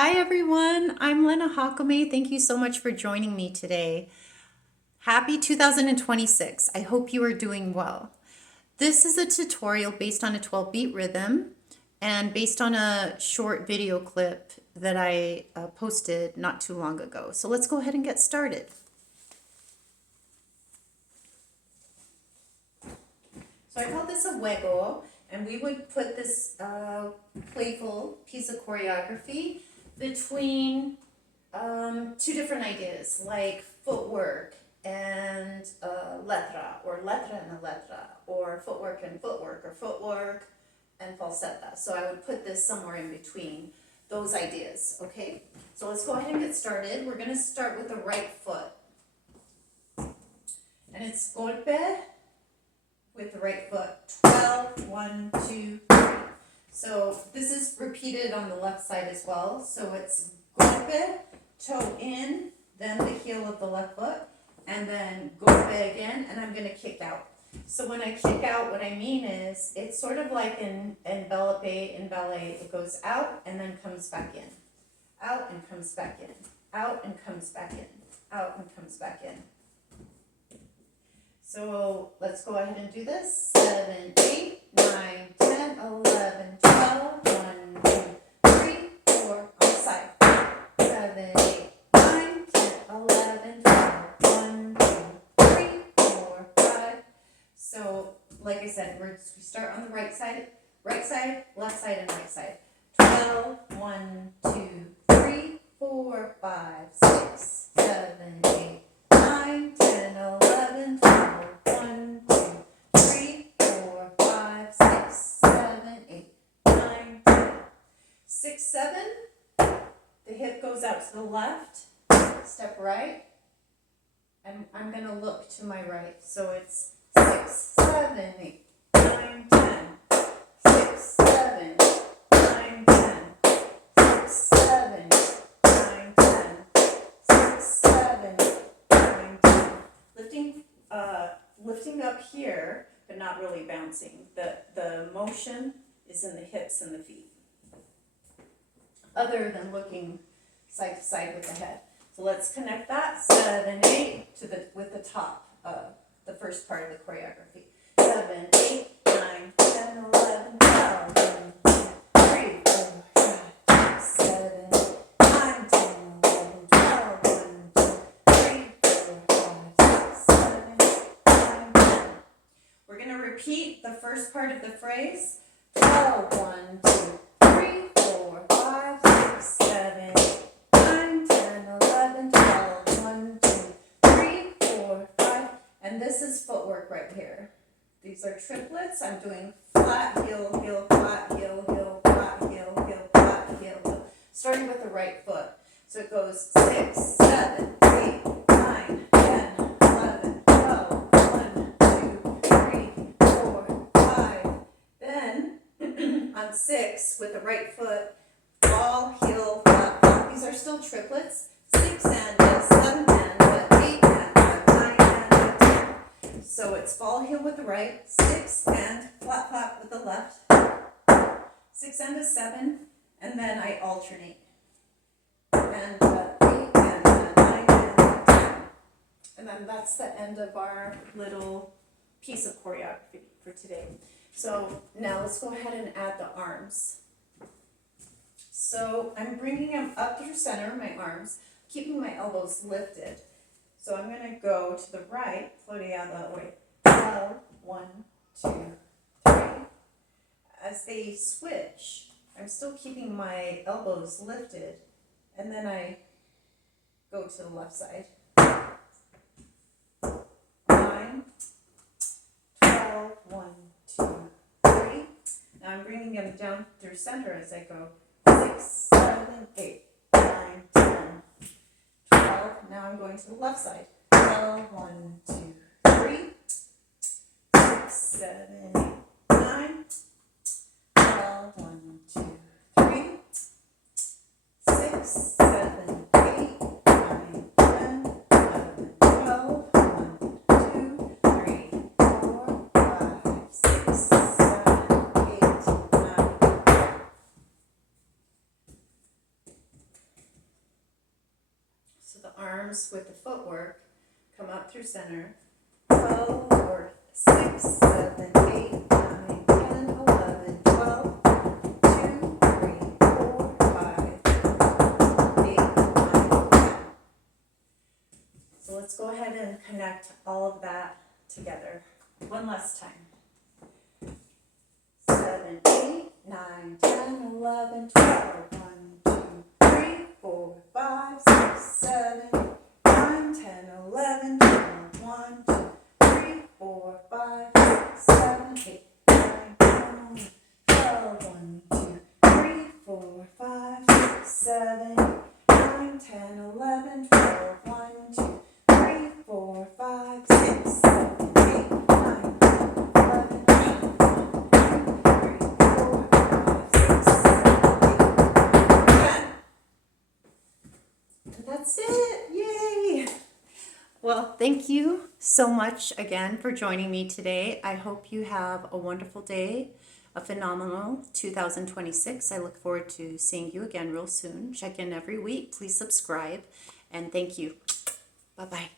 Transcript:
Hi everyone, I'm Lena Jácome. Thank you so much for joining me today. Happy 2026. I hope you are doing well. This is a tutorial based on a 12-beat rhythm and based on a short video clip that I posted not too long ago. So let's go ahead and get started. So I call this a juego, and we would put this playful piece of choreography between two different ideas, like footwork and letra, or letra and a letra, or footwork and footwork, or footwork and falsetta. So I would put this somewhere in between those ideas, okay? So let's go ahead and get started. We're going to start with the right foot. And it's golpe with the right foot. 12, 1, 2, 3. So this is repeated on the left side as well. So it's golpe, toe in, then the heel of the left foot, and then golpe again, and I'm going to kick out. So when I kick out, what I mean is it's sort of like in ballet, it goes out and then comes back in. Out and comes back in. Out and comes back in. Out and comes back in. So let's go ahead and do this. 7, 8, 9, 10, 11, 12, 1, 2, 3, 4, on the side. 7, 8, 9, 10, 11, 12, 1, 2, 3, 4, 5. So, like I said, we start on the right side, left side, and right side. 12, 1, 2, 3, 4, 5, 6, 7, 8, 9, 10, 11, 12, 1, 2, 3, 4, 5, 6, 7, 8, 9, 10. 6, 7, the hip goes out to the left, step right, and I'm going to look to my right. So it's 6, 7, 8, 9, 10. 6, 7, 9, 10. 6, 7, 9, 10. 6, 7, 9, 10. Lifting up here, but not really bouncing. The motion is in the hips and the feet, other than looking side to side with the head. So let's connect that 7, 8 with the top of the first part of the choreography. 7, 8, 9, 10, 11, 12, 1, 2, 3, 4, 5, 6, 7, 9, 10, 11, 12, 1, 2, 3, 4, 5, 6, 7, 8, 9, 10. We're going to repeat the first part of the phrase. 12, 1, 2, 3, 4, 5, 6, 7, 9, 10, 11, 12, 1, 2, 3, 4, 5. And this is footwork right here. These are triplets. I'm doing flat, heel, heel, flat, heel, heel, flat, heel, heel, flat, heel, heel. Starting with the right foot. So it goes 6, 7, 8, 9, 10, 11, 12, 1, 2, 3, 4, 5. Then on 6 with the right foot, ball, heel, flat, flat. These are still triplets. 6 and 7 and 8 and 9 and 10. So it's ball, heel with the right, 6 and flat, flat with the left, 6 and 7, and then I alternate. And 8 and 9 and 10. And then that's the end of our little piece of choreography for today. So now let's go ahead and add the arms. So I'm bringing them up through center, my arms, keeping my elbows lifted. So I'm going to go to the right, floreada, wait, 12, 1, 2, 3. As they switch, I'm still keeping my elbows lifted, and then I go to the left side. 9, 12, 1, 2, 3. Now I'm bringing them down through center as I go. 6, 7, 8, 9, 10, 12. Now I'm going to the left side. 12, 1, 2, 3. 6, 7, 8, 9. 12, 1, 2, 3. 6, 7, 8, 9, 10, 11, 12. 1, 2, 3, 4, 5, 6, 7, 8, 9. arms with the footwork, come up through center, 12, or 6, 7, 8, 9, 10, 11, 12, 2, 3, 4, 5, 8, 9, 10. So let's go ahead and connect all of that together one last time. 7, 8, 9, 10, 11, 12, 1, 2, 3, 4, 5, 6, 7, 9, 10, 11, 12, 1, 2, 3, 4, 5, 6, 7, 8, 9, 10, 12, 1, 2, 3, 4, 5, 6, 7, 9, 10, 11, 12, 1, 2, 3, 4, 5, 6, 7, 8, 9, 10, 11, 10. That's it. Yay! Well, thank you so much again for joining me today. I hope you have a wonderful day, a phenomenal 2026. I look forward to seeing you again real soon. Check in every week. Please subscribe, and thank you. Bye-bye.